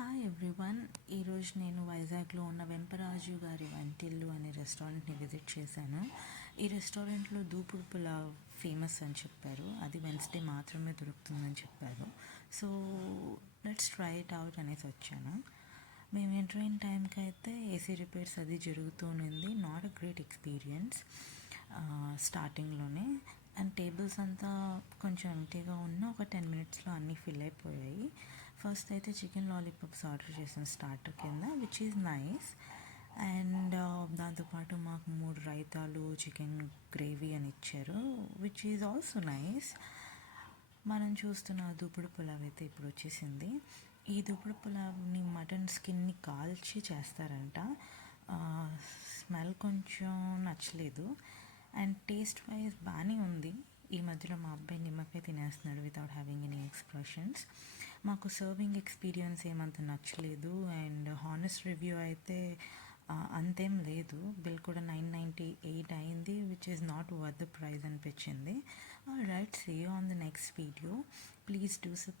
Hi everyone. ఈరోజు నేను వైజాగ్లో ఉన్న వెంపరాజు గారి వంటిల్లు అనే రెస్టారెంట్ని విజిట్ చేశాను. ఈ రెస్టారెంట్లో దూపుడు పులావ్ ఫేమస్ అని చెప్పారు. అది వెన్స్డే మాత్రమే దొరుకుతుందని చెప్పారు. So let's try it out అనేసి వచ్చాను. మేము ఎంటర్ అయిన టైంకి అయితే ఏసీ రిపేర్స్ అది జరుగుతూ ఉంది. నాట్ అ గ్రేట్ ఎక్స్పీరియన్స్ స్టార్టింగ్లోనే. అండ్ టేబుల్స్ అంతా కొంచెం ఎంటీగా ఉన్న ఒక 10 మినిట్స్లో అన్నీ ఫిల్ అయిపోయాయి. ఫస్ట్ అయితే చికెన్ లాలీపాప్స్ ఆర్డర్ చేసాను స్టార్టర్ కింద, విచ్ ఈజ్ నైస్. అండ్ దాంతోపాటు మాకు 3 రైతాలు, చికెన్ గ్రేవీ అని ఇచ్చారు, విచ్ ఈజ్ ఆల్సో నైస్. మనం చూస్తున్న దూపుడు పులావ్ అయితే ఇప్పుడు వచ్చేసింది. ఈ దూపుడు పులావ్ని మటన్ స్కిన్ని కాల్చి చేస్తారంట. స్మెల్ కొంచెం నచ్చలేదు. అండ్ టేస్ట్ వైజ్ బాగానే ఉంది. ఈ మధ్యలో మా అబ్బాయి నిమ్మకాయ తినేస్తున్నాడు వితౌట్ హ్యావింగ్ ఎనీ ఎక్స్ప్రెషన్స్. మాకు సర్వింగ్ ఎక్స్పీరియన్స్ ఏమంత నచ్చలేదు. అండ్ హానెస్ట్ రివ్యూ అయితే అంతేం లేదు. బిల్ కూడా 998 అయింది, which is not worth the price అనిపించింది. Right, see you on the next video. Please do subscribe.